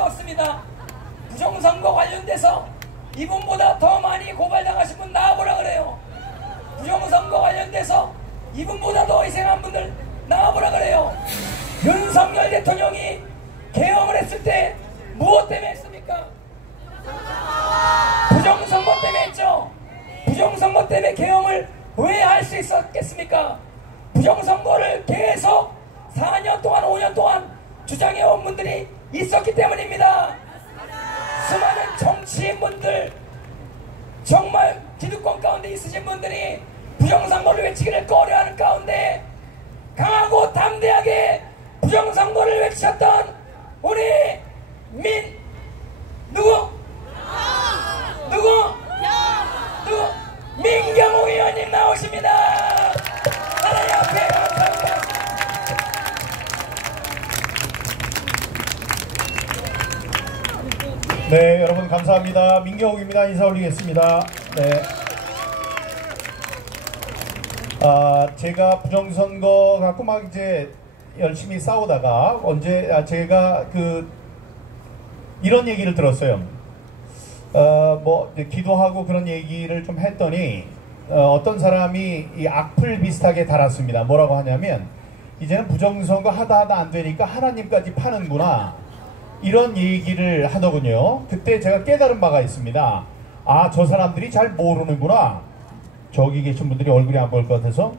수가 없습니다. 부정선거 관련돼서 이분보다 더 많이 고발당하신 분 나와보라 그래요. 부정선거 관련돼서 이분보다 더 희생한 분들 나와보라 그래요. 윤석열 대통령이 계엄을 했을 때 무엇 때문에 했습니까? 부정선거 때문에 했죠. 부정선거 때문에 계엄을 왜 할 수 있었겠습니까? 부정선거를 계속 4년 동안 5년 동안 주장해온 분들이 있었기 때문입니다. 수많은 정치인분들, 정말 기득권 가운데 있으신 분들이 부정선거를 외치기를 꺼려하는 가운데 강하고 담대하게 부정선거를 외치셨던 우리 누구? 민경욱 의원님 나오십니다. 하나님 앞에 감사합니다. 네, 여러분 감사합니다. 민경욱입니다. 인사 올리겠습니다. 네. 제가 부정선거 갖고 막 이제 열심히 싸우다가 언제 제가 이런 얘기를 들었어요. 뭐 기도하고 그런 얘기를 좀 했더니 어떤 사람이 이 악플 비슷하게 달았습니다. 뭐라고 하냐면 이제는 부정선거 하다 안 되니까 하나님까지 파는구나, 이런 얘기를 하더군요. 그때 제가 깨달은 바가 있습니다. 아, 저 사람들이 잘 모르는구나. 저기 계신 분들이 얼굴이 안 보일 것 같아서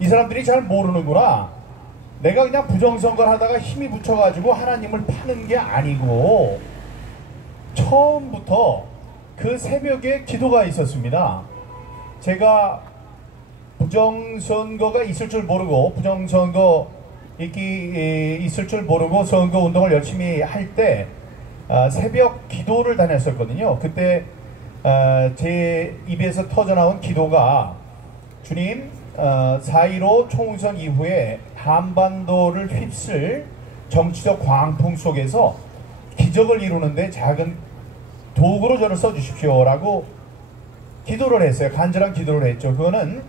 이 사람들이 잘 모르는구나. 내가 그냥 부정선거를 하다가 힘이 붙여가지고 하나님을 파는 게 아니고 처음부터 그 새벽에 기도가 있었습니다. 제가 부정선거가 있을 줄 모르고 부정선거 있을 줄 모르고 선거 운동을 열심히 할 때 새벽 기도를 다녔었거든요. 그때 제 입에서 터져나온 기도가 주님, 4.15 총선 이후에 한반도를 휩쓸 정치적 광풍 속에서 기적을 이루는데 작은 도구로 저를 써주십시오 라고 기도를 했어요. 간절한 기도를 했죠. 그거는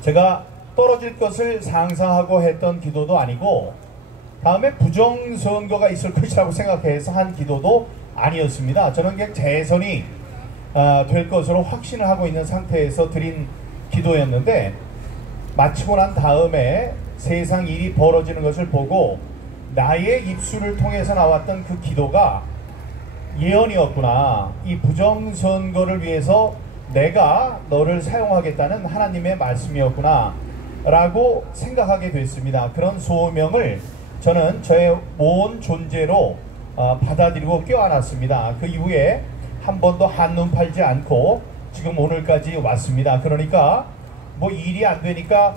제가 떨어질 것을 상상하고 했던 기도도 아니고 다음에 부정선거가 있을 것이라고 생각해서 한 기도도 아니었습니다. 저는 그냥 재선이 될 것으로 확신을 하고 있는 상태에서 드린 기도였는데 마치고 난 다음에 세상 일이 벌어지는 것을 보고 나의 입술을 통해서 나왔던 그 기도가 예언이었구나. 이 부정선거를 위해서 내가 너를 사용하겠다는 하나님의 말씀이었구나 라고 생각하게 됐습니다. 그런 소명을 저는 저의 온 존재로 받아들이고 껴안았습니다. 그 이후에 한 번도 한눈 팔지 않고 지금 오늘까지 왔습니다. 그러니까 뭐 일이 안 되니까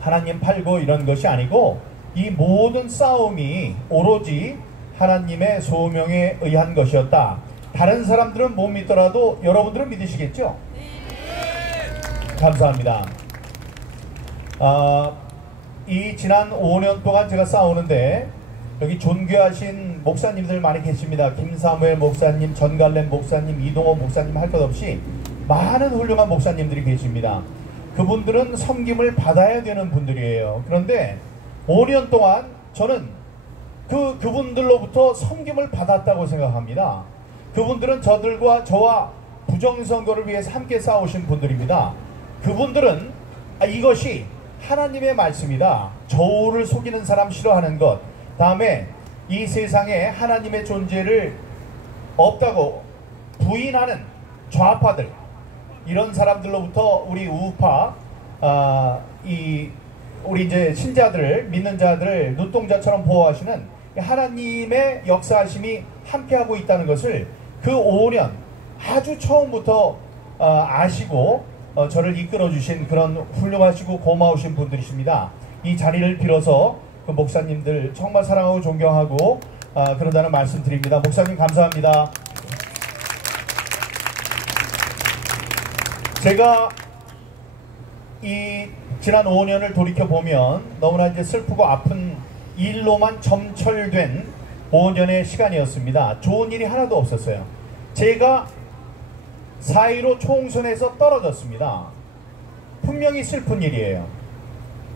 하나님 팔고 이런 것이 아니고 이 모든 싸움이 오로지 하나님의 소명에 의한 것이었다. 다른 사람들은 못 믿더라도 여러분들은 믿으시겠죠? 감사합니다. 이 지난 5년 동안 제가 싸우는데 여기 존귀하신 목사님들 많이 계십니다. 김사무엘 목사님, 전갈렘 목사님, 이동호 목사님 할 것 없이 많은 훌륭한 목사님들이 계십니다. 그분들은 섬김을 받아야 되는 분들이에요. 그런데 5년 동안 저는 그분들로부터 섬김을 받았다고 생각합니다. 그분들은 저와 부정선거를 위해서 함께 싸우신 분들입니다. 그분들은 이것이 하나님의 말씀이다. 저울을 속이는 사람 싫어하는 것, 다음에 이 세상에 하나님의 존재를 없다고 부인하는 좌파들, 이런 사람들로부터 우리 우파 우리 이제 신자들을, 믿는 자들을 눈동자처럼 보호하시는 하나님의 역사하심이 함께하고 있다는 것을 그 5년 아주 처음부터 아시고 저를 이끌어 주신 그런 훌륭하시고 고마우신 분들이십니다. 이 자리를 빌어서 그 목사님들 정말 사랑하고 존경하고 그런다는 말씀 드립니다. 목사님 감사합니다. 제가 이 지난 5년을 돌이켜보면 너무나 이제 슬프고 아픈 일로만 점철된 5년의 시간이었습니다. 좋은 일이 하나도 없었어요. 제가 4.15 총선에서 떨어졌습니다. 분명히 슬픈 일이에요.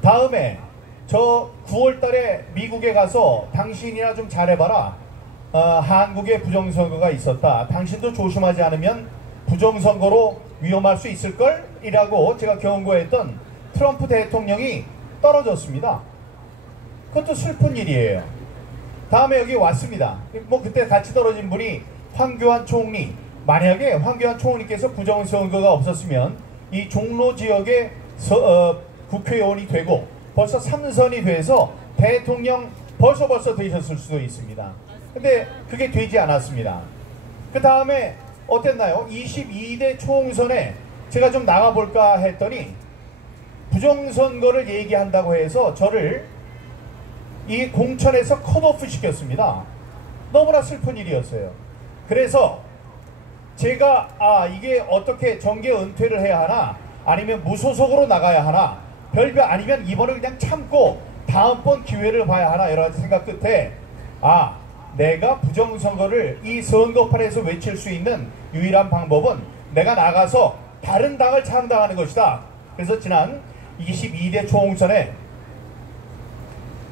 다음에 저 9월 달에 미국에 가서 당신이나 좀 잘해봐라. 한국에 부정선거가 있었다. 당신도 조심하지 않으면 부정선거로 위험할 수 있을걸? 이라고 제가 경고했던 트럼프 대통령이 떨어졌습니다. 그것도 슬픈 일이에요. 다음에 여기 왔습니다. 뭐 그때 같이 떨어진 분이 황교안 총리. 만약에 황교안 총리께서 부정선거가 없었으면 이 종로 지역의 국회의원이 되고 벌써 3선이 돼서 대통령 벌써 되셨을 수도 있습니다. 근데 그게 되지 않았습니다. 그 다음에 어땠나요? 22대 총선에 제가 좀 나가볼까 했더니 부정선거를 얘기한다고 해서 저를 이 공천에서 컷오프 시켰습니다. 너무나 슬픈 일이었어요. 그래서 제가 이게 어떻게 정계 은퇴를 해야 하나 아니면 무소속으로 나가야 하나 별별 아니면 이번을 그냥 참고 다음번 기회를 봐야 하나 여러 가지 생각 끝에 내가 부정선거를 이 선거판에서 외칠 수 있는 유일한 방법은 내가 나가서 다른 당을 창당하는 것이다. 그래서 지난 22대 총선에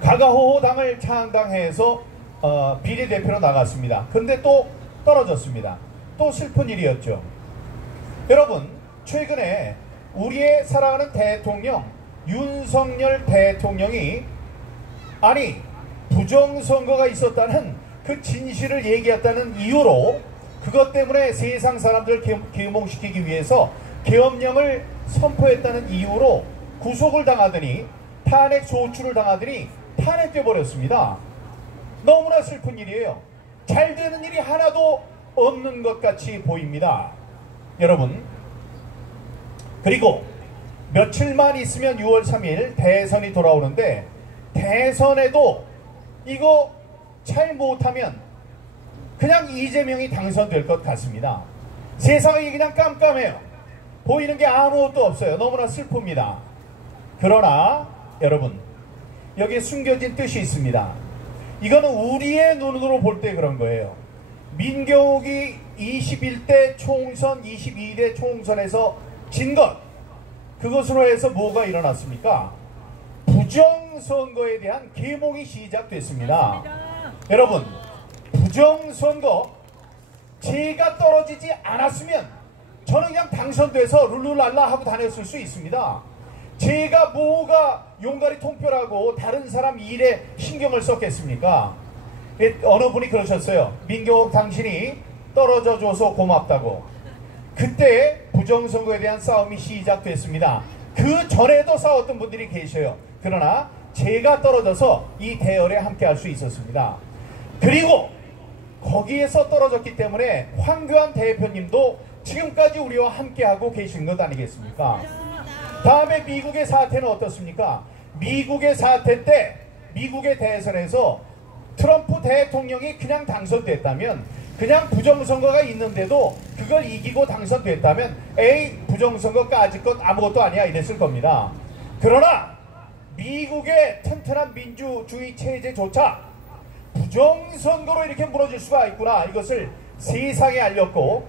가가호호 당을 창당해서 비례대표로 나갔습니다. 근데 또 떨어졌습니다. 또 슬픈 일이었죠. 여러분, 최근에 우리의 사랑하는 대통령 윤석열 대통령이 부정선거가 있었다는 그 진실을 얘기했다는 이유로 그것 때문에 세상 사람들을 계몽시키기 위해서 계엄령을 선포했다는 이유로 구속을 당하더니 탄핵 소추를 당하더니 탄핵돼 버렸습니다. 너무나 슬픈 일이에요. 잘 되는 일이 하나도 없는 것 같이 보입니다. 여러분, 그리고 며칠만 있으면 6월 3일 대선이 돌아오는데 대선에도 이거 잘 못하면 그냥 이재명이 당선될 것 같습니다. 세상이 그냥 깜깜해요. 보이는 게 아무것도 없어요. 너무나 슬픕니다. 그러나 여러분, 여기에 숨겨진 뜻이 있습니다. 이거는 우리의 눈으로 볼 때 그런 거예요. 민경욱이 21대 총선, 22대 총선에서 진 것, 그것으로 해서 뭐가 일어났습니까? 부정선거에 대한 계몽이 시작됐습니다. 여러분, 부정선거 제가 떨어지지 않았으면 저는 그냥 당선돼서 룰루랄라 하고 다녔을 수 있습니다. 제가 뭐가 용가리 통뼈라고 다른 사람 일에 신경을 썼겠습니까? 어느 분이 그러셨어요. 민경욱 당신이 떨어져줘서 고맙다고. 그때 부정선거에 대한 싸움이 시작됐습니다. 그 전에도 싸웠던 분들이 계셔요. 그러나 제가 떨어져서 이 대열에 함께 할 수 있었습니다. 그리고 거기에서 떨어졌기 때문에 황교안 대표님도 지금까지 우리와 함께하고 계신 것 아니겠습니까? 다음에 미국의 사태는 어떻습니까? 미국의 사태 때 미국의 대선에서 트럼프 대통령이 그냥 당선됐다면, 그냥 부정선거가 있는데도 그걸 이기고 당선됐다면 부정선거까지 것 아무것도 아니야 이랬을 겁니다. 그러나 미국의 튼튼한 민주주의 체제조차 부정선거로 이렇게 무너질 수가 있구나, 이것을 세상에 알렸고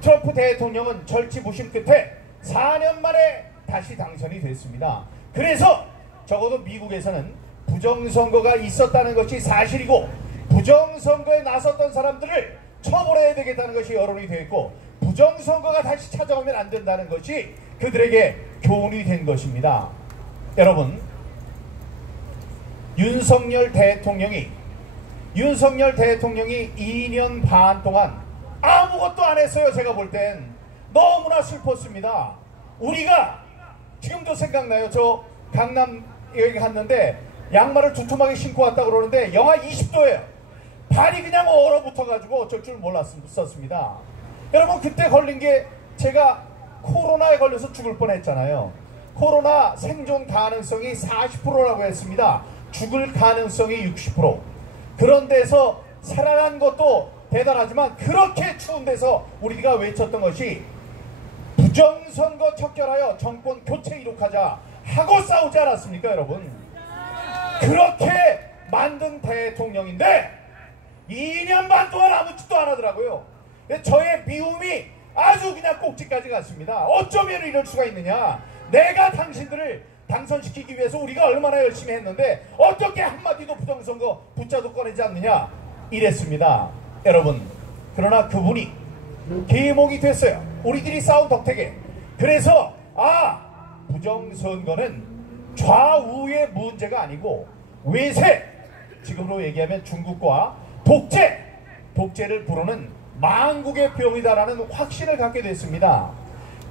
트럼프 대통령은 절치부심 끝에 4년 만에 다시 당선이 됐습니다. 그래서 적어도 미국에서는 부정선거가 있었다는 것이 사실이고 부정선거에 나섰던 사람들을 처벌해야 되겠다는 것이 여론이 됐고 부정선거가 다시 찾아오면 안 된다는 것이 그들에게 교훈이 된 것입니다. 여러분, 윤석열 대통령이 2년 반 동안 아무것도 안 했어요. 제가 볼 땐 너무나 슬펐습니다. 우리가 지금도 생각나요. 저 강남 여기 갔는데 양말을 두툼하게 신고 왔다 그러는데 영하 20도예요. 발이 그냥 얼어붙어가지고 어쩔 줄 몰랐었습니다. 여러분, 그때 걸린 게 제가 코로나에 걸려서 죽을 뻔했잖아요. 코로나 생존 가능성이 40%라고 했습니다. 죽을 가능성이 60%. 그런 데서 살아난 것도 대단하지만 그렇게 추운 데서 우리가 외쳤던 것이 부정선거 척결하여 정권 교체 이룩하자 하고 싸우지 않았습니까, 여러분? 그렇게 만든 대통령인데 2년 반 동안 아무 짓도 안 하더라고요. 저의 미움이 아주 그냥 꼭지까지 갔습니다. 어쩌면 이럴 수가 있느냐. 내가 당신들을 당선시키기 위해서 우리가 얼마나 열심히 했는데 어떻게 한마디도 부정선거 붙자도 꺼내지 않느냐 이랬습니다. 여러분, 그러나 그분이 계몽이 됐어요. 우리들이 싸운 덕택에. 그래서 부정선거는 좌우의 문제가 아니고 외세, 지금으로 얘기하면 중국과 독재를 부르는 망국의 병이다라는 확신을 갖게 됐습니다.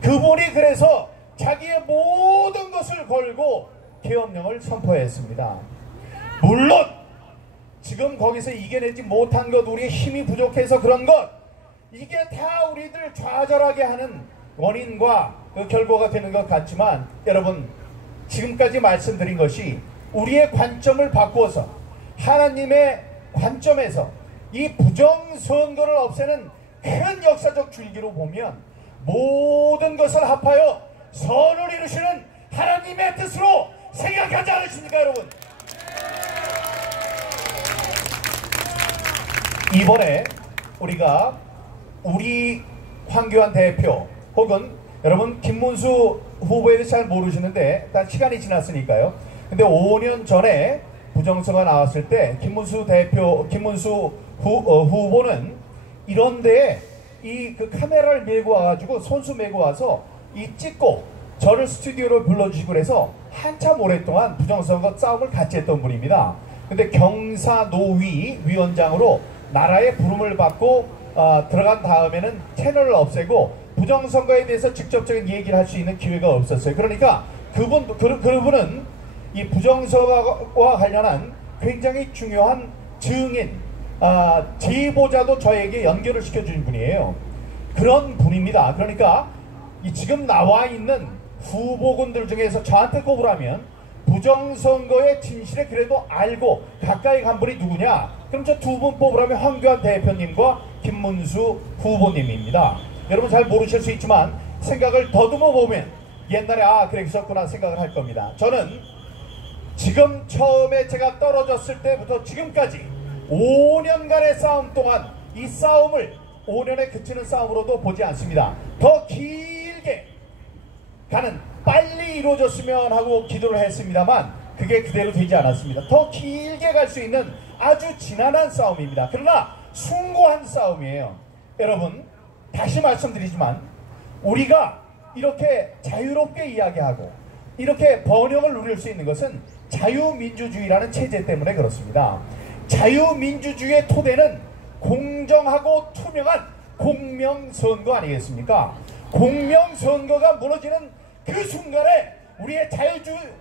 그분이 그래서 자기의 모든 것을 걸고 계엄령을 선포했습니다. 물론 지금 거기서 이겨내지 못한 것, 우리의 힘이 부족해서 그런 것, 이게 다 우리들 좌절하게 하는 원인과 그 결과가 되는 것 같지만, 여러분, 지금까지 말씀드린 것이 우리의 관점을 바꾸어서 하나님의 관점에서 이 부정선거를 없애는 큰 역사적 줄기로 보면 모든 것을 합하여 선을 이루시는 하나님의 뜻으로 생각하지 않으십니까, 여러분? 이번에 우리가 우리 황교안 대표 혹은 여러분 김문수 후보에 대해서 잘 모르시는데 다 시간이 지났으니까요. 근데 5년 전에 부정선거가 나왔을 때 김문수 후보는 이런데 그 카메라를 메고 와가지고 손수 메고 와서 이 찍고 저를 스튜디오로 불러주시고 그래서 한참 오랫동안 부정선거 싸움을 같이 했던 분입니다. 근데 경사노위 위원장으로 나라의 부름을 받고 들어간 다음에는 채널을 없애고 부정선거에 대해서 직접적인 얘기를 할 수 있는 기회가 없었어요. 그러니까 그분은 이 부정선거와 관련한 굉장히 중요한 증인, 제보자도 저에게 연결을 시켜준 분이에요. 그런 분입니다. 그러니까 지금 나와 있는 후보군들 중에서 저한테 꼽으라면 부정선거의 진실을 그래도 알고 가까이 간 분이 누구냐? 그럼 저 두 분 뽑으라면 황교안 대표님과 김문수 후보님입니다. 여러분 잘 모르실 수 있지만 생각을 더듬어 보면 옛날에 그랬었구나 생각을 할 겁니다. 저는 지금 처음에 제가 떨어졌을 때부터 지금까지 5년간의 싸움 동안 이 싸움을 5년에 그치는 싸움으로도 보지 않습니다. 더 길게 가는, 빨리 이루어졌으면 하고 기도를 했습니다만 그게 그대로 되지 않았습니다. 더 길게 갈 수 있는 아주 지난한 싸움입니다. 그러나 숭고한 싸움이에요. 여러분, 다시 말씀드리지만 우리가 이렇게 자유롭게 이야기하고 이렇게 번영을 누릴 수 있는 것은 자유민주주의라는 체제 때문에 그렇습니다. 자유민주주의의 토대는 공정하고 투명한 공명선거 아니겠습니까? 공명선거가 무너지는 그 순간에 우리의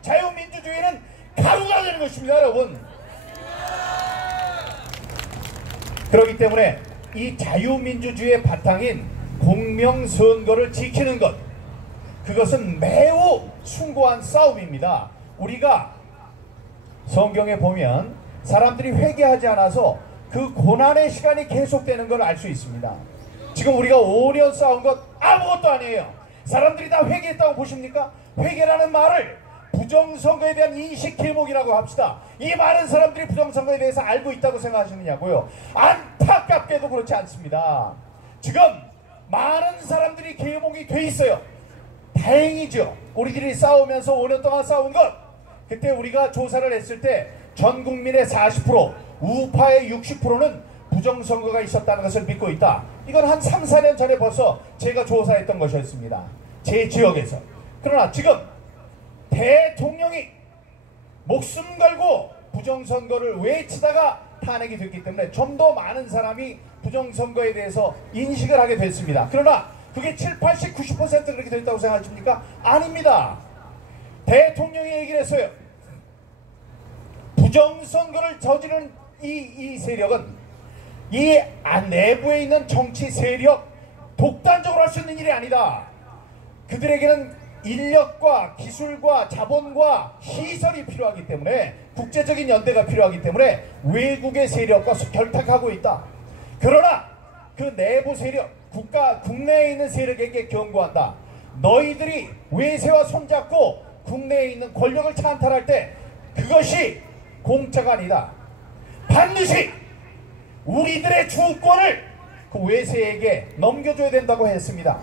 자유민주주의는 가루가 되는 것입니다, 여러분. 그렇기 때문에 이 자유민주주의의 바탕인 공명선거를 지키는 것, 그것은 매우 숭고한 싸움입니다. 우리가 성경에 보면 사람들이 회개하지 않아서 그 고난의 시간이 계속되는 걸 알 수 있습니다. 지금 우리가 5년 싸운 것 아무것도 아니에요. 사람들이 다 회개했다고 보십니까? 회개라는 말을 부정선거에 대한 인식 계몽이라고 합시다. 이 많은 사람들이 부정선거에 대해서 알고 있다고 생각하시느냐고요? 안타깝게도 그렇지 않습니다. 지금 많은 사람들이 계몽이 돼 있어요. 다행이죠. 우리들이 싸우면서 5년 동안 싸운 것, 그때 우리가 조사를 했을 때 전 국민의 40%, 우파의 60%는 부정선거가 있었다는 것을 믿고 있다. 이건 한 3, 4년 전에 벌써 제가 조사했던 것이었습니다. 제 지역에서. 그러나 지금 대통령이 목숨 걸고 부정선거를 외치다가 탄핵이 됐기 때문에 좀 더 많은 사람이 부정선거에 대해서 인식을 하게 됐습니다. 그러나 그게 7, 80, 90% 그렇게 됐다고 생각하십니까? 아닙니다. 대통령이 얘기를 했어요. 부정선거를 저지른 이 세력은 이 내부에 있는 정치 세력 독단적으로 할 수 있는 일이 아니다. 그들에게는 인력과 기술과 자본과 시설이 필요하기 때문에, 국제적인 연대가 필요하기 때문에 외국의 세력과 결탁하고 있다. 그러나 그 내부 세력, 국내에 있는 세력에게 경고한다. 너희들이 외세와 손잡고 국내에 있는 권력을 찬탈할 때 그것이 공짜가 아니다. 반드시 우리들의 주권을 그 외세에게 넘겨줘야 된다고 했습니다.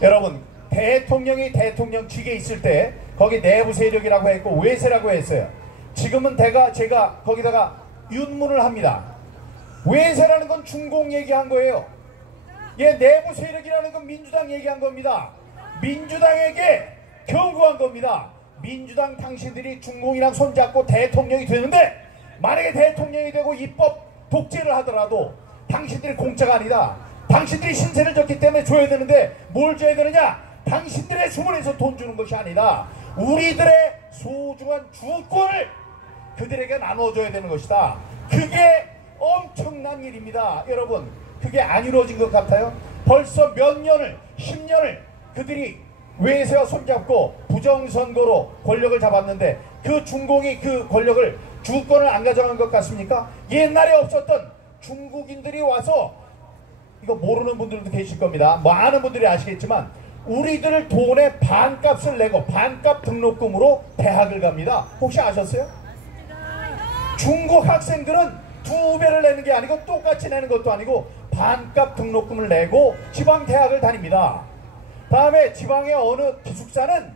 여러분, 대통령이 대통령직에 있을 때 거기 내부 세력이라고 했고 외세라고 했어요. 지금은 제가 거기다가 윤문을 합니다. 외세라는 건 중공 얘기한 거예요. 예, 내부 세력이라는 건 민주당 얘기한 겁니다. 민주당에게 경고한 겁니다. 민주당 당신들이 중공이랑 손잡고 대통령이 되는데 만약에 대통령이 되고 입법 독재를 하더라도 당신들이 공짜가 아니다. 당신들이 신세를 졌기 때문에 줘야 되는데 뭘 줘야 되느냐? 당신들의 주머니에서 돈 주는 것이 아니다. 우리들의 소중한 주권을 그들에게 나눠줘야 되는 것이다. 그게 엄청난 일입니다. 여러분, 그게 안 이루어진 것 같아요? 벌써 몇 년을 10년을 그들이 외세와 손잡고 부정선거로 권력을 잡았는데 그 중공이 그 권력을 주권을 안 가져간 것 같습니까? 옛날에 없었던 중국인들이 와서, 이거 모르는 분들도 계실 겁니다. 많은 분들이 아시겠지만 우리들 돈의 반값을 내고 반값 등록금으로 대학을 갑니다. 혹시 아셨어요? 중국 학생들은 2배를 내는 게 아니고 똑같이 내는 것도 아니고 반값 등록금을 내고 지방 대학을 다닙니다. 다음에 지방의 어느 기숙사는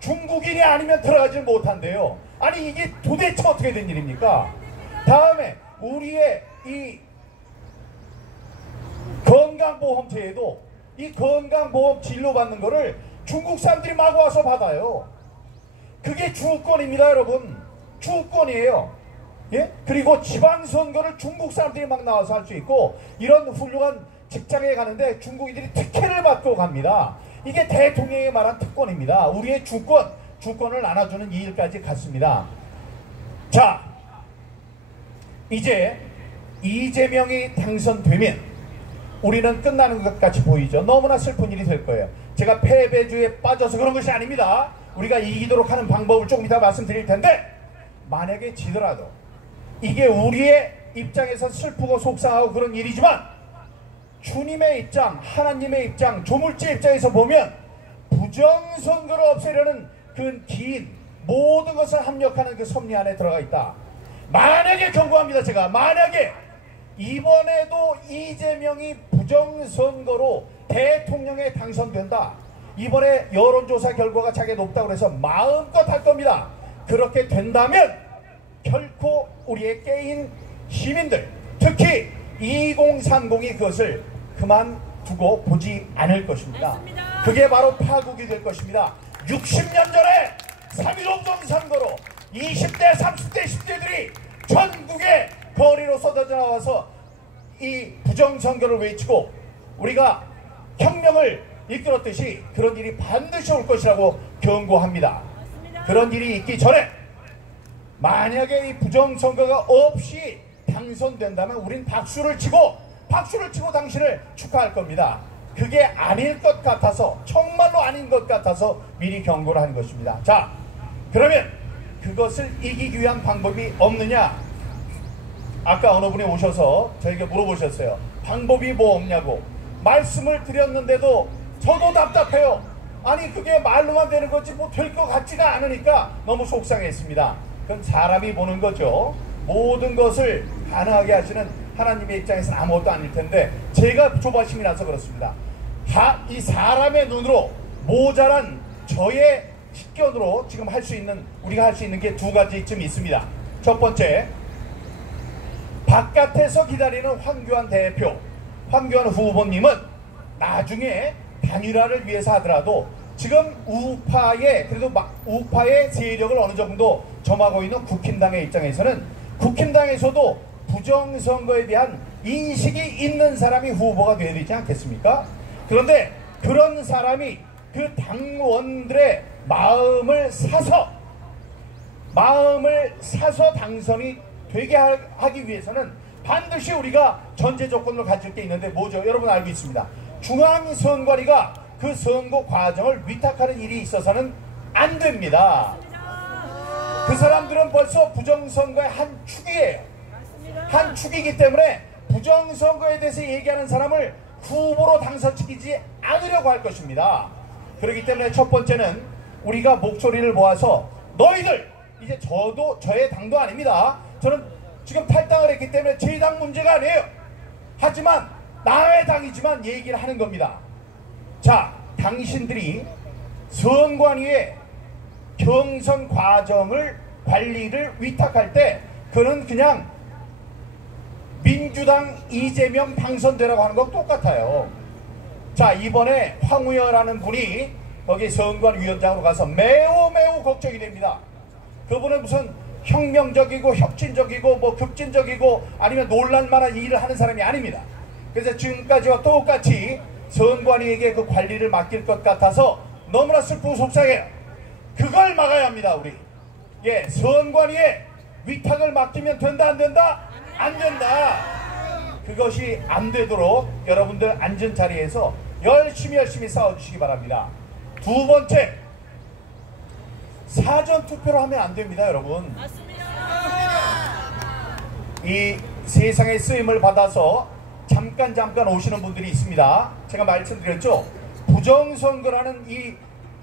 중국인이 아니면 들어가지 못한대요. 아니 이게 도대체 어떻게 된 일입니까? 다음에 우리의 이 건강보험제에도 이 건강보험 진료받는 거를 중국 사람들이 막 와서 받아요. 그게 주권입니다, 여러분. 주권이에요. 예? 그리고 지방선거를 중국 사람들이 막 나와서 할 수 있고, 이런 훌륭한 직장에 가는데 중국인들이 특혜를 받고 갑니다. 이게 대통령이 말한 특권입니다. 우리의 주권을 나눠주는 이 일까지 갔습니다. 자, 이제 이재명이 당선되면 우리는 끝나는 것 같이 보이죠. 너무나 슬픈 일이 될 거예요. 제가 패배주의에 빠져서 그런 것이 아닙니다. 우리가 이기도록 하는 방법을 조금 이따 말씀드릴 텐데, 만약에 지더라도 이게 우리의 입장에서 슬프고 속상하고 그런 일이지만 주님의 입장, 하나님의 입장, 조물주의 입장에서 보면 부정선거를 없애려는 그 긴 모든 것을 합력하는 그 섭리 안에 들어가 있다. 만약에 경고합니다. 제가 만약에 이번에도 이재명이 부정선거로 대통령에 당선된다. 이번에 여론조사 결과가 자기 높다고 해서 마음껏 할 겁니다. 그렇게 된다면 결코 우리의 깨인 시민들, 특히 2030이 그것을 그만두고 보지 않을 것입니다. 맞습니다. 그게 바로 파국이 될 것입니다. 60년 전에 3.15 선거로 20대, 30대, 10대들이 전국의 거리로 쏟아져 나와서 이 부정선거를 외치고 우리가 혁명을 이끌었듯이 그런 일이 반드시 올 것이라고 경고합니다. 맞습니다. 그런 일이 있기 전에 만약에 이 부정선거가 없이 당선된다면 우린 박수를 치고 당신을 축하할 겁니다. 그게 아닐 것 같아서, 정말로 아닌 것 같아서 미리 경고를 하는 것입니다. 자, 그러면 그것을 이기기 위한 방법이 없느냐? 아까 어느 분이 오셔서 저에게 물어보셨어요. 방법이 뭐 없냐고. 말씀을 드렸는데도 저도 답답해요. 아니 그게 말로만 되는 거지 뭐 될 것 같지가 않으니까 너무 속상했습니다. 그건 사람이 보는 거죠. 모든 것을 가능하게 하시는 하나님의 입장에서는 아무것도 아닐 텐데 제가 조바심이라서 그렇습니다. 이 사람의 눈으로 모자란 저의 식견으로 지금 우리가 할 수 있는 게 두 가지쯤 있습니다. 첫 번째, 바깥에서 기다리는 황교안 대표, 황교안 후보님은 나중에 단일화를 위해서 하더라도 지금 우파의 세력을 어느 정도 점하고 있는 국힘당의 입장에서는 국힘당에서도 부정선거에 대한 인식이 있는 사람이 후보가 되어야 되지 않겠습니까? 그런데 그런 사람이 그 당원들의 마음을 사서 당선이 되게 하기 위해서는 반드시 우리가 전제 조건을 가질 게 있는데 뭐죠? 여러분 알고 있습니다. 중앙선관위가 그 선거 과정을 위탁하는 일이 있어서는 안 됩니다. 그 사람들은 벌써 부정선거의 한 축이에요. 한 축이기 때문에 부정선거에 대해서 얘기하는 사람을 후보로 당선시키지 않으려고 할 것입니다. 그렇기 때문에 첫 번째는 우리가 목소리를 모아서 너희들, 이제 저의 당도 아닙니다. 저는 지금 탈당을 했기 때문에 제 당 문제가 아니에요. 하지만 남의 당이지만 얘기를 하는 겁니다. 자, 당신들이 선관위에 경선 과정을 관리를 위탁할 때 그는 그냥 민주당 이재명 당선되라고 하는 거 똑같아요. 자, 이번에 황우여라는 분이 거기 선관위원장으로 가서 매우 걱정이 됩니다. 그분은 무슨 혁명적이고 혁신적이고 뭐 급진적이고 아니면 놀랄만한 일을 하는 사람이 아닙니다. 그래서 지금까지와 똑같이 선관위에게 그 관리를 맡길 것 같아서 너무나 슬프고 속상해요. 그걸 막아야 합니다. 우리 선관위에 위탁을 맡기면 된다 안 된다? 안 된다. 그것이 안 되도록 여러분들 앉은 자리에서 열심히 싸워주시기 바랍니다. 두 번째, 사전투표로 하면 안 됩니다. 여러분, 이 세상의 쓰임을 받아서 잠깐 오시는 분들이 있습니다. 제가 말씀드렸죠. 부정선거라는 이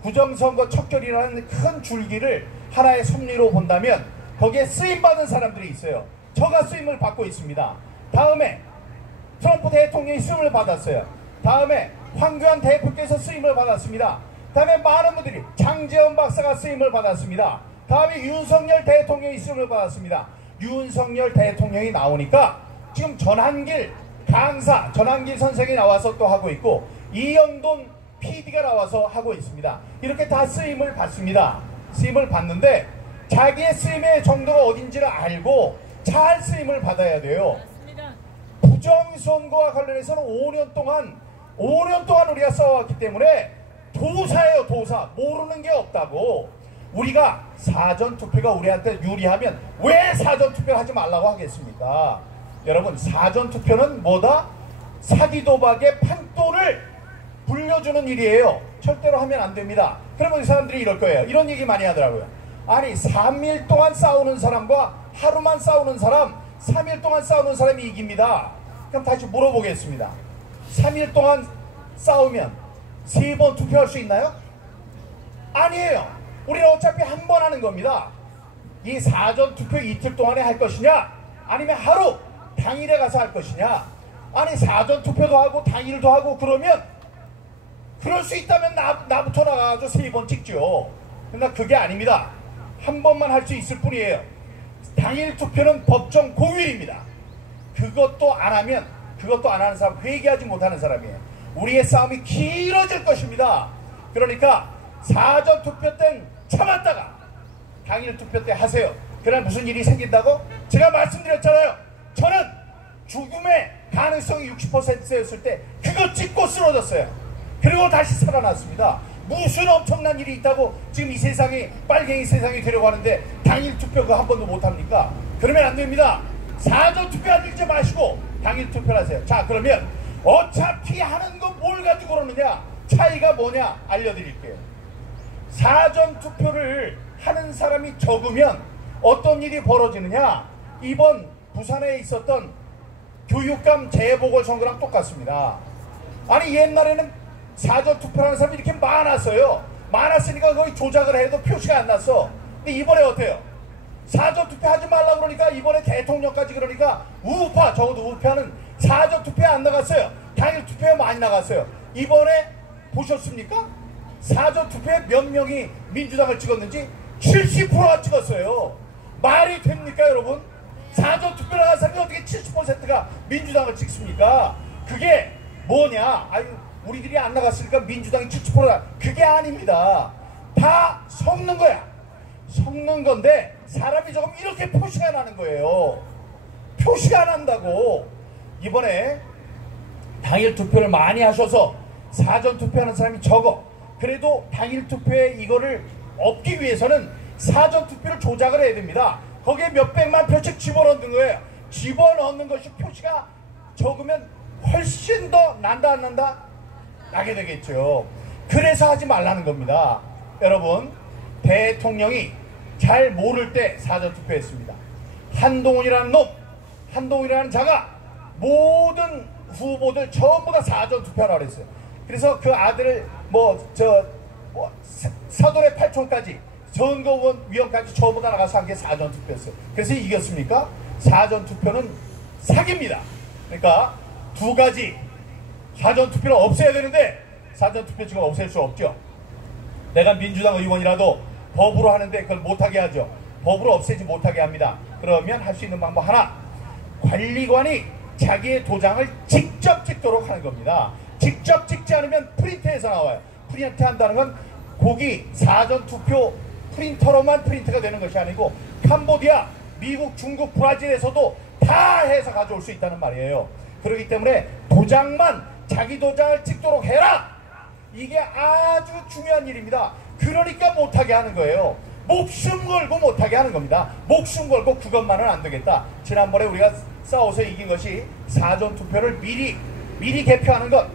부정선거 척결이라는 큰 줄기를 하나의 섭리로 본다면 거기에 쓰임받은 사람들이 있어요. 저가 쓰임을 받고 있습니다. 다음에 트럼프 대통령이 쓰임을 받았어요. 다음에 황교안 대표께서 쓰임을 받았습니다. 다음에 많은 분들이 장제원 박사가 쓰임을 받았습니다. 다음에 윤석열 대통령이 쓰임을 받았습니다. 윤석열 대통령이 나오니까 지금 전한길 강사, 전한길 선생이 나와서 또 하고 있고 이영돈 PD가 나와서 하고 있습니다. 이렇게 다 쓰임을 받습니다. 쓰임을 받는데 자기의 쓰임의 정도가 어딘지를 알고 잘 쓰임을 받아야 돼요. 부정선거와 관련해서는 5년 동안 우리가 싸워왔기 때문에 도사예요. 도사. 모르는 게 없다고. 우리가 사전투표가 우리한테 유리하면 왜 사전투표를 하지 말라고 하겠습니까? 여러분, 사전투표는 뭐다? 사기 도박의 판돈을 불려주는 일이에요. 절대로 하면 안 됩니다. 그러면 이 사람들이 이럴 거예요. 이런 얘기 많이 하더라고요. 아니, 3일 동안 싸우는 사람과 하루만 싸우는 사람, 3일 동안 싸우는 사람이 이깁니다. 그럼 다시 물어보겠습니다. 3일 동안 싸우면 3번 투표할 수 있나요? 아니에요. 우리는 어차피 한 번 하는 겁니다. 이 사전투표 이틀 동안에 할 것이냐, 아니면 하루 당일에 가서 할 것이냐. 아니, 사전투표도 하고 당일도 하고 그러면 그럴 수 있다면 나부터 나가서 3번 찍죠. 그러나 그게 아닙니다. 한 번만 할 수 있을 뿐이에요. 당일 투표는 법정 고율입니다. 그것도 안 하는 사람, 회개하지 못하는 사람이에요. 우리의 싸움이 길어질 것입니다. 그러니까 사전투표 땐 참았다가 당일 투표 때 하세요. 그날 무슨 일이 생긴다고? 제가 말씀드렸잖아요. 저는 죽음의 가능성이 60%였을 때 그거 찍고 쓰러졌어요. 그리고 다시 살아났습니다. 무슨 엄청난 일이 있다고 지금 이 세상이 빨갱이 세상이 되려고 하는데 당일 투표 그거 한 번도 못합니까? 그러면 안 됩니다. 사전투표 하지 마시고 당일 투표를 하세요. 자, 그러면 어차피 하는 거 뭘 가지고 그러느냐, 차이가 뭐냐 알려드릴게요. 사전투표를 하는 사람이 적으면 어떤 일이 벌어지느냐, 이번 부산에 있었던 교육감 재보궐선거랑 똑같습니다. 아니, 옛날에는 사전투표하는 사람이 이렇게 많았어요. 많았으니까 거의 조작을 해도 표시가 안 났어. 근데 이번에 어때요? 사전투표 하지 말라고 그러니까 이번에 대통령까지 그러니까 우파, 적어도 우파는 사전투표에 안 나갔어요. 당일 투표에 많이 나갔어요. 이번에 보셨습니까? 사전투표에 몇 명이 민주당을 찍었는지 70%가 찍었어요. 말이 됩니까, 여러분? 사전투표 나간 사람이 어떻게 70%가 민주당을 찍습니까? 그게 뭐냐? 아유, 우리들이 안 나갔으니까 민주당이 70%다. 그게 아닙니다. 다 섞는 거야. 섞는 건데 사람이 조금 이렇게 표시가 나는 거예요. 표시가 안 난다고. 이번에 당일 투표를 많이 하셔서 사전 투표하는 사람이 적어. 그래도 당일 투표에 이거를 얻기 위해서는 사전 투표를 조작을 해야 됩니다. 거기에 몇백만 표씩 집어넣는 거예요. 집어넣는 것이 표시가 적으면 훨씬 더 난다 안 난다? 나게 되겠죠. 그래서 하지 말라는 겁니다. 여러분, 대통령이 잘 모를 때 사전투표했습니다. 한동훈이라는 놈, 한동훈이라는 자가 모든 후보들 전부 다 사전투표하라고 그랬어요. 그래서 그 아들을 사돈의 팔촌까지 선거위원까지 전부 다 나가서 한 게 사전투표였어요. 그래서 이겼습니까? 사전투표는 사기입니다. 그러니까 두 가지, 사전투표를 없애야 되는데 사전투표 지금 없앨 수 없죠. 내가 민주당 의원이라도 법으로 하는데 그걸 못하게 하죠. 법으로 없애지 못하게 합니다. 그러면 할 수 있는 방법 하나, 관리관이 자기의 도장을 직접 찍도록 하는 겁니다. 직접 찍지 않으면 프린트해서 나와요. 프린트 한다는 건 고기 사전투표 프린터로만 프린트가 되는 것이 아니고 캄보디아, 미국, 중국, 브라질에서도 다 해서 가져올 수 있다는 말이에요. 그렇기 때문에 도장만 자기 도장을 찍도록 해라! 이게 아주 중요한 일입니다. 그러니까 못하게 하는 거예요. 목숨 걸고 못하게 하는 겁니다. 목숨 걸고 그것만은 안 되겠다. 지난번에 우리가 싸워서 이긴 것이 사전투표를 미리 개표하는 것,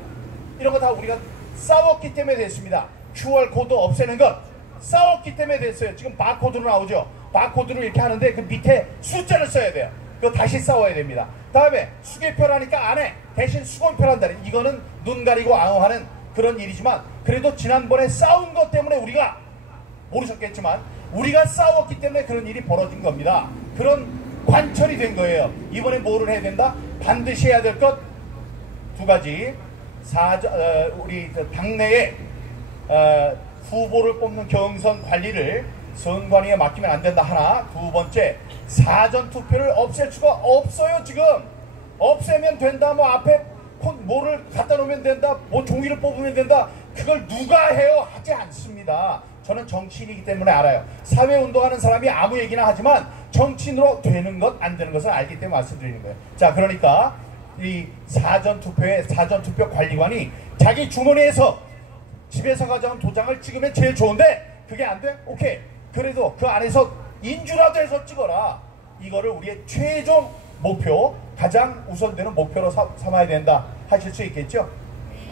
이런 거 다 우리가 싸웠기 때문에 됐습니다. QR코드 없애는 것 싸웠기 때문에 됐어요. 지금 바코드로 나오죠. 바코드로 이렇게 하는데 그 밑에 숫자를 써야 돼요. 그거 다시 싸워야 됩니다. 다음에 수개표라니까 안 해. 대신 수건표란다는, 이거는 눈 가리고 앙호하는 그런 일이지만, 그래도 지난번에 싸운 것 때문에 우리가, 모르셨겠지만 우리가 싸웠기 때문에 그런 일이 벌어진 겁니다. 그런 관철이 된 거예요. 이번에 뭐를 해야 된다? 반드시 해야 될 것 두 가지. 우리 당내에 후보를 뽑는 경선 관리를 선관위에 맡기면 안 된다 하나. 두 번째, 사전투표를 없앨 수가 없어요. 지금 없애면 된다, 뭐 앞에 뭐를 갖다 놓으면 된다, 뭐 종이를 뽑으면 된다, 그걸 누가 해요? 하지 않습니다. 저는 정치인이기 때문에 알아요. 사회운동하는 사람이 아무 얘기나 하지만 정치인으로 되는 것 안 되는 것을 알기 때문에 말씀드리는 거예요. 자, 그러니까 이 사전투표의 사전투표 관리관이 자기 주머니에서 집에서 가져온 도장을 찍으면 제일 좋은데, 그게 안 돼? 오케이. 그래도 그 안에서 인주라도 해서 찍어라. 이거를 우리의 최종 목표, 가장 우선되는 목표로 삼아야 된다 하실 수 있겠죠?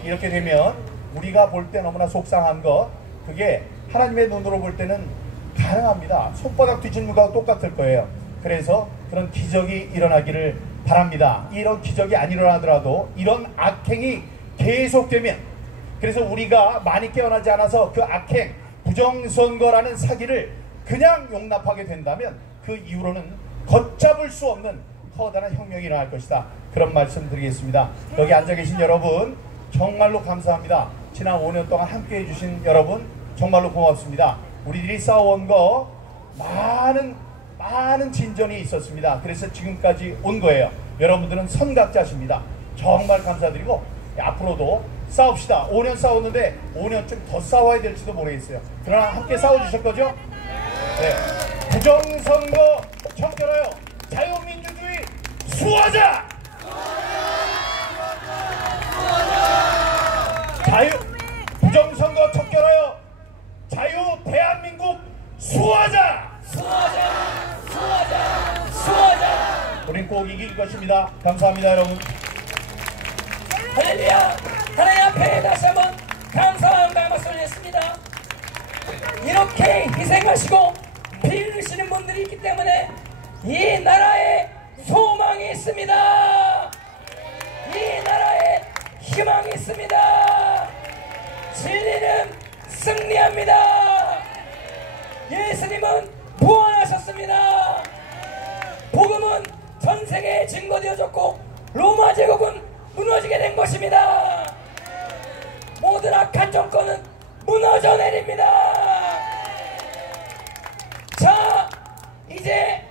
이렇게 되면 우리가 볼 때 너무나 속상한 것, 그게 하나님의 눈으로 볼 때는 가능합니다. 손바닥 뒤집는 거하고 똑같을 거예요. 그래서 그런 기적이 일어나기를 바랍니다. 이런 기적이 안 일어나더라도 이런 악행이 계속되면, 그래서 우리가 많이 깨어나지 않아서 그 악행, 부정선거라는 사기를 그냥 용납하게 된다면 그 이후로는 걷잡을 수 없는 커다란 혁명이 일어날 것이다. 그런 말씀 드리겠습니다. 여기 앉아 계신 여러분 정말로 감사합니다. 지난 5년 동안 함께 해주신 여러분 정말로 고맙습니다. 우리들이 싸워온 거 많은 진전이 있었습니다. 그래서 지금까지 온 거예요. 여러분들은 선각자십니다. 정말 감사드리고 앞으로도 싸웁시다. 5년 싸웠는데 5년 좀 더 싸워야 될지도 모르겠어요. 그러나 함께 싸워주실 거죠? 네. 부정선거 청결하여 자유민주주의 수호하자! 부정선거 척결하여 자유 대한민국 수호하자! 수호하자! 우린 꼭 이길 것입니다. 감사합니다, 여러분. 할렐루야! 하나님 앞에 다시 한번 감사한 말씀을 드렸습니다. 이렇게 희생하시고 피 흘리시는 분들이 있기 때문에 이 나라에 소망이 있습니다. 이 나라에 희망이 있습니다. 진리는 승리합니다. 예수님은 부활하셨습니다. 복음은 전 세계에 증거되어졌고 로마 제국은 무너지게 된 것입니다. 모든 악한 정권은 무너져 내립니다. 자, 이제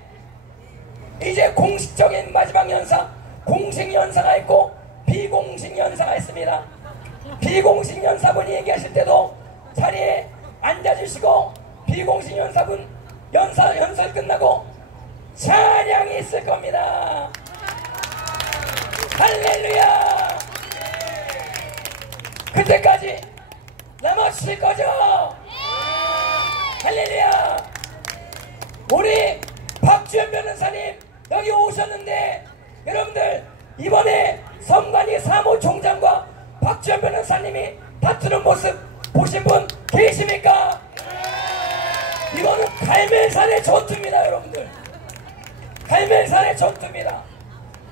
공식적인 마지막 연사, 공식 연사가 있고 비공식 연사가 있습니다. 비공식 연사분이 얘기하실 때도 자리에 앉아주시고, 비공식 연사분 연설 끝나고 찬양이 있을 겁니다. 할렐루야! 그때까지 남아주실 거죠? 할렐루야! 우리 박주현 변호사님 여기 오셨는데, 여러분들 이번에 선관위 사무총장과 박주현 변호사님이 다투는 모습 보신 분 계십니까? 이거는 갈멜산의 전투입니다. 여러분들, 갈멜산의 전투입니다.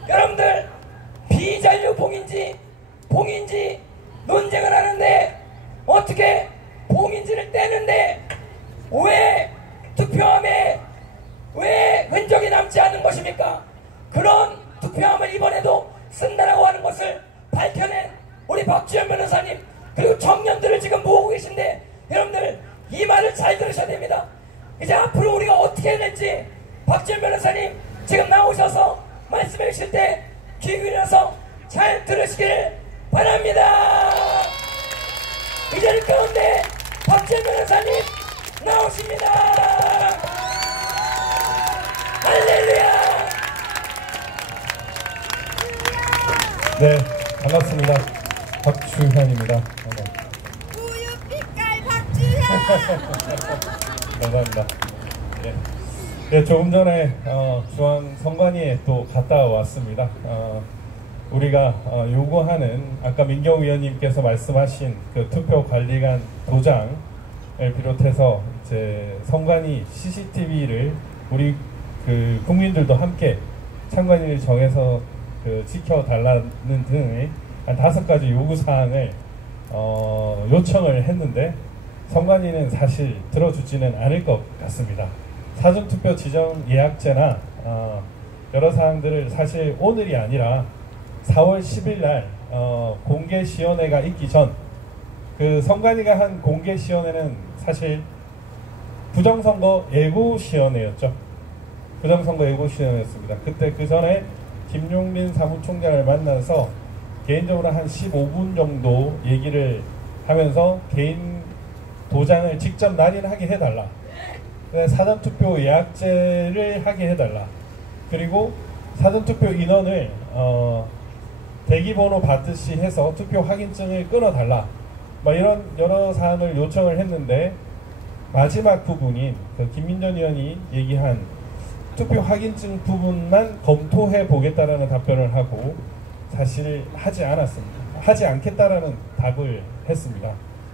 여러분들 비잔류 봉인지 논쟁을 하는데, 어떻게 봉인지를 떼는데 왜 투표함에 왜 흔적이 남지 않는 것입니까? 그런 투표함을 이번에도 쓴다라고 하는 것을 밝혀낸 우리 박주현 변호사님, 그리고 청년들을 지금 모으고 계신데, 여러분들 이 말을 잘 들으셔야 됩니다. 이제 앞으로 우리가 어떻게 해야 될지 박지원 변호사님 지금 나오셔서 말씀해 주실 때 귀 기울여서 잘 들으시길 바랍니다. 이 자리 가운데 박지원 변호사님 나오십니다. 할렐루야. 네, 반갑습니다. 박주현입니다. 우유빛깔 박주현. 감사합니다. 네. 네, 조금 전에 중앙선관위에 또 갔다 왔습니다. 우리가 요구하는 아까 민경우 위원님께서 말씀하신 그 투표관리관 도장을 비롯해서 이제 선관위 CCTV를 우리 그 국민들도 함께 참관인을 정해서 그 지켜달라는 등의 한 5가지 요구사항을 요청을 했는데 선관위는 사실 들어주지는 않을 것 같습니다. 사전투표 지정 예약제나 여러 사항들을 사실 오늘이 아니라 4월 10일 날 공개시연회가 있기 전 그 선관위가 한 공개시연회는 사실 부정선거 예고시연회였죠. 부정선거 예고시연회였습니다. 그때 그 전에 김용민 사무총장을 만나서 개인적으로 한 15분 정도 얘기를 하면서 개인 도장을 직접 날인하게 해달라. 사전투표 예약제를 하게 해달라. 그리고 사전투표 인원을 대기번호 받듯이 해서 투표 확인증을 끊어달라. 이런 여러 사항을 요청을 했는데 마지막 부분인 그 김민전 의원이 얘기한 투표 확인증 부분만 검토해 보겠다라는 답변을 하고 사실 하지 않았습니다. 하지 않겠다라는 답을 했습니다.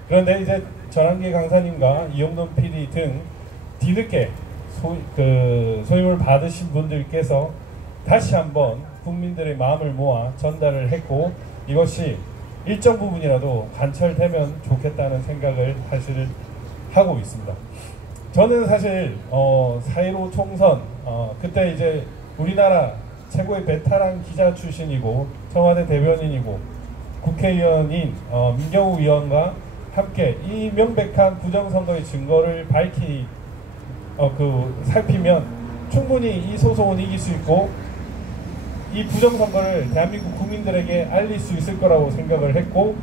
그런데 이제 전한계 강사님과 이용돈 PD 등 뒤늦게 소임을 받으신 분들께서 다시 한번 국민들의 마음을 모아 전달을 했고 이것이 일정 부분이라도 관철되면 좋겠다는 생각을 사실 하고 있습니다. 저는 사실 4.15 총선 그때 이제 우리나라 최고의 베테랑 기자 출신이고 청와대 대변인이고 국회의원인 민경우 의원과 함께 이 명백한 부정선거의 증거를 살피면 충분히 이 소송은 이길 수 있고 이 부정선거를 대한민국 국민들에게 알릴 수 있을 거라고 생각을 했고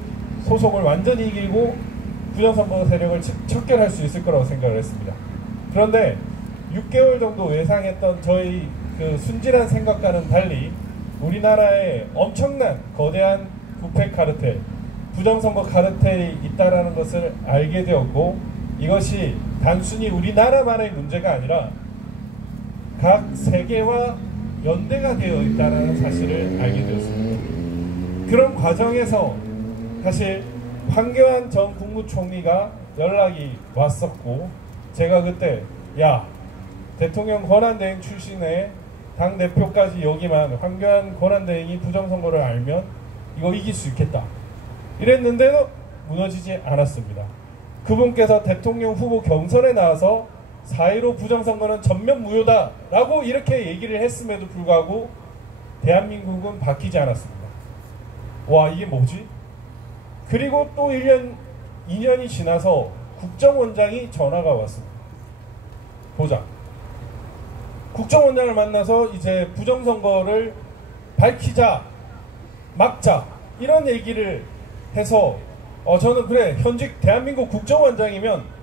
소송을 완전히 이기고 부정선거 세력을 척결할 수 있을 거라고 생각을 했습니다. 그런데 6개월 정도 예상했던 저희 그 순진한 생각과는 달리 우리나라에 엄청난 거대한 부패 카르텔, 부정선거 카르텔이 있다는 것을 알게 되었고 이것이 단순히 우리나라만의 문제가 아니라 각 세계와 연대가 되어 있다는 사실을 알게 되었습니다. 그런 과정에서 사실 황교안 전 국무총리가 연락이 왔었고 제가 그때 야 대통령 권한대행 출신의 당대표까지 여기만 황교안 권한대행이 부정선거를 알면 이거 이길 수 있겠다 이랬는데도 무너지지 않았습니다. 그분께서 대통령 후보 경선에 나와서 4.15 부정선거는 전면 무효다 라고 이렇게 얘기를 했음에도 불구하고 대한민국은 바뀌지 않았습니다. 와 이게 뭐지? 그리고 또 1년 2년이 지나서 국정원장이 전화가 왔습니다. 보자. 국정원장을 만나서 이제 부정선거를 밝히자 막자 이런 얘기를 해서 저는 그래 현직 대한민국 국정원장이면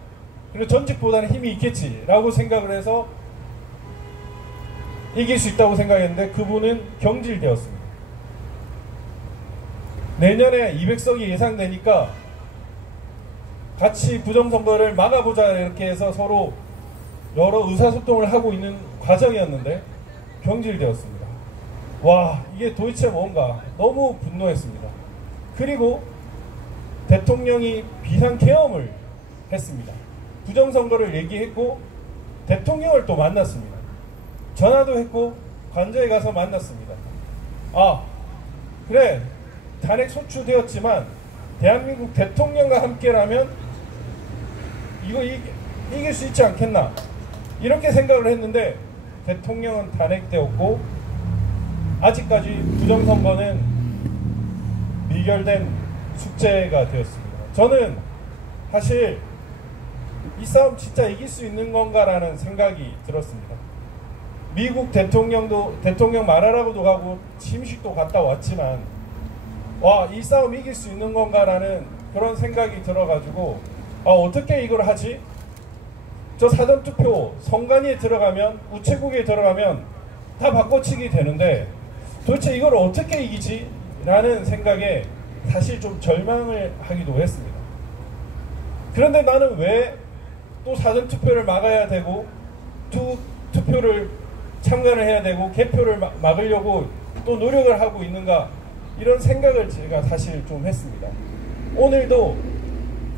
그래 전직보다는 힘이 있겠지 라고 생각을 해서 이길 수 있다고 생각했는데 그분은 경질되었습니다. 내년에 200석이 예상되니까 같이 부정선거를 막아보자 이렇게 해서 서로 여러 의사소통을 하고 있는 과정이었는데 경질되었습니다. 와 이게 도대체 뭔가 너무 분노했습니다. 그리고 대통령이 비상계엄을 했습니다. 부정선거를 얘기했고 대통령을 또 만났습니다. 전화도 했고 관저에 가서 만났습니다. 아 그래 탄핵 소추되었지만 대한민국 대통령과 함께라면 이거 이길 수 있지 않겠나 이렇게 생각을 했는데 대통령은 탄핵되었고 아직까지 부정선거는 미결된 숙제가 되었습니다. 저는 사실 이 싸움 진짜 이길 수 있는 건가라는 생각이 들었습니다. 미국 대통령 말하라고도 가고 침식도 갔다 왔지만 이 싸움 이길 수 있는 건가라는 그런 생각이 들어가지고 어떻게 이걸 하지? 저 사전투표 선관위에 들어가면 우체국에 들어가면 다 바꿔치기 되는데 도대체 이걸 어떻게 이기지? 라는 생각에 사실 좀 절망을 하기도 했습니다. 그런데 나는 왜 또 사전투표를 막아야 되고 투표를 참관을 해야 되고 개표를 막으려고 또 노력을 하고 있는가, 이런 생각을 제가 사실 좀 했습니다. 오늘도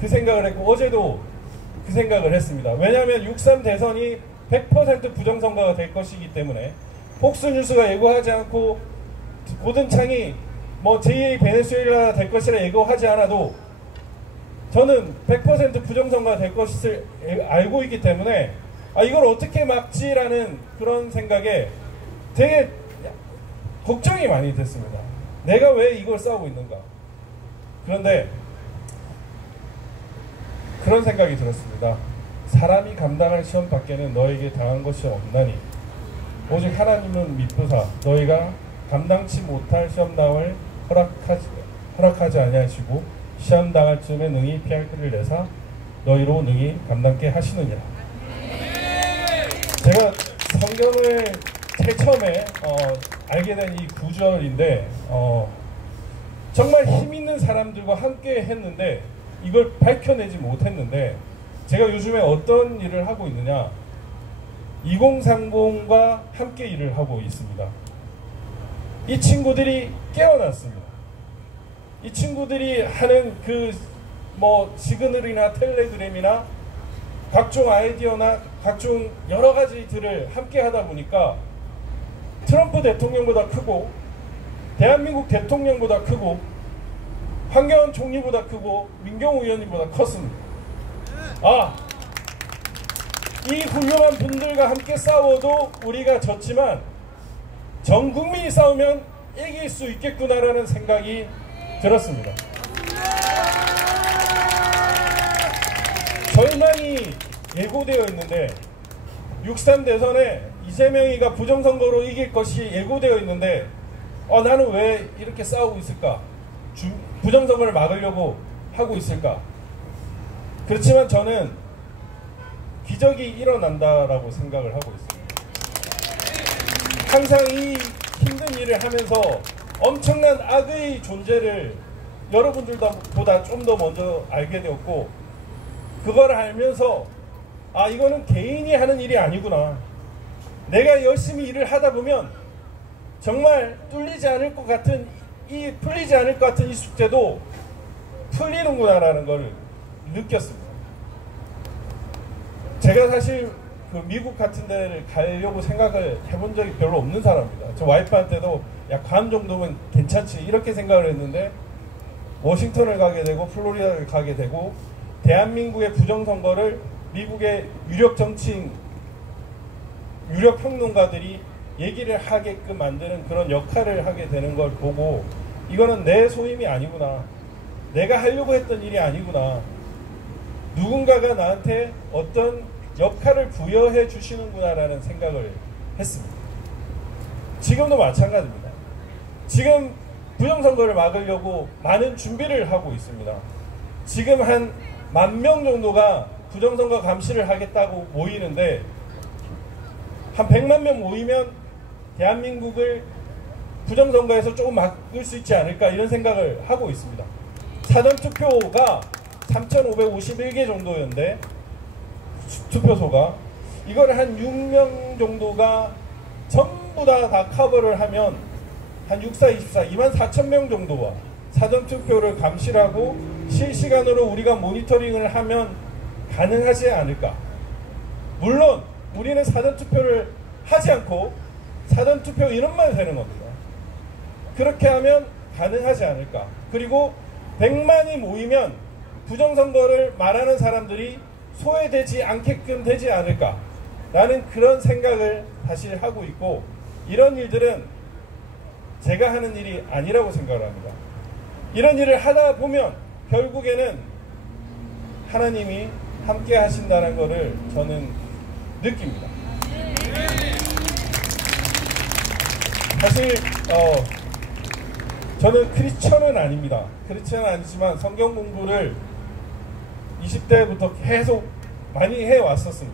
그 생각을 했고 어제도 그 생각을 했습니다. 왜냐하면 6.3 대선이 100% 부정선거가 될 것이기 때문에 폭스뉴스가 예고하지 않고 고든창이 제2의 베네수엘라 될 것이라 예고하지 않아도 저는 100% 부정선거가 될 것을 알고 있기 때문에 이걸 어떻게 막지라는 그런 생각에 되게 걱정이 많이 됐습니다. 내가 왜 이걸 싸우고 있는가. 그런데 그런 생각이 들었습니다. 사람이 감당할 시험 밖에는 너에게 당한 것이 없나니 오직 하나님은 미쁘사 너희가 감당치 못할 시험당을 허락하지 아니하시고 시험 당할 즈음에 능히 피할 길을 내사 너희로 능히 감당케 하시느니라. 제가 성경을 제일 처음에 알게 된 이 구절인데 정말 힘 있는 사람들과 함께 했는데 이걸 밝혀내지 못했는데 제가 요즘에 어떤 일을 하고 있느냐, 2030과 함께 일을 하고 있습니다. 이 친구들이 깨어났습니다. 이 친구들이 하는 시그널이나 텔레그램이나 각종 아이디어나 각종 여러 가지들을 함께 하다 보니까 트럼프 대통령보다 크고 대한민국 대통령보다 크고 황교안 총리보다 크고 민경우 의원님보다 컸습니다. 이 훌륭한 분들과 함께 싸워도 우리가 졌지만 전 국민이 싸우면 이길 수 있겠구나라는 생각이 들었습니다. 절망이 예고되어 있는데 6.3 대선에 이재명이가 부정선거로 이길 것이 예고되어 있는데 나는 왜 이렇게 싸우고 있을까? 부정선거를 막으려고 하고 있을까? 그렇지만 저는 기적이 일어난다라고 생각을 하고 있습니다. 항상 이 힘든 일을 하면서 엄청난 악의 존재를 여러분들보다 좀 더 먼저 알게 되었고, 그걸 알면서 이거는 개인이 하는 일이 아니구나. 내가 열심히 일을 하다 보면 정말 풀리지 않을 것 같은 이 숙제도 풀리는구나라는 걸 느꼈습니다. 제가 사실 미국 같은 데를 가려고 생각을 해본 적이 별로 없는 사람입니다. 저 와이프한테도 괌 정도면 괜찮지 이렇게 생각을 했는데 워싱턴을 가게 되고 플로리다를 가게 되고 대한민국의 부정선거를 미국의 유력 정치인, 유력 평론가들이 얘기를 하게끔 만드는 그런 역할을 하게 되는 걸 보고 이거는 내 소임이 아니구나. 내가 하려고 했던 일이 아니구나. 누군가가 나한테 어떤 역할을 부여해 주시는구나라는 생각을 했습니다. 지금도 마찬가지입니다. 지금 부정선거를 막으려고 많은 준비를 하고 있습니다. 지금 한 10,000명 정도가 부정선거 감시를 하겠다고 모이는데 한 100만 명 모이면 대한민국을 부정선거에서 조금 막을 수 있지 않을까 이런 생각을 하고 있습니다. 사전투표가 3,551개 정도였는데 투표소가 이걸 한 6명 정도가 전부 다 커버를 하면 한 6424 24,000명 정도와 사전투표를 감시하고 실시간으로 우리가 모니터링을 하면 가능하지 않을까. 물론 우리는 사전투표를 하지 않고 사전투표 인원만 되는 겁니다. 그렇게 하면 가능하지 않을까. 그리고 100만이 모이면 부정선거를 말하는 사람들이 소외되지 않게끔 되지 않을까 라는 그런 생각을 사실 하고 있고, 이런 일들은 제가 하는 일이 아니라고 생각을 합니다. 이런 일을 하다 보면 결국에는 하나님이 함께 하신다는 것을 저는 느낍니다. 사실 저는 크리스천은 아닙니다. 크리스천은 아니지만 성경 공부를 20대부터 계속 많이 해왔었습니다.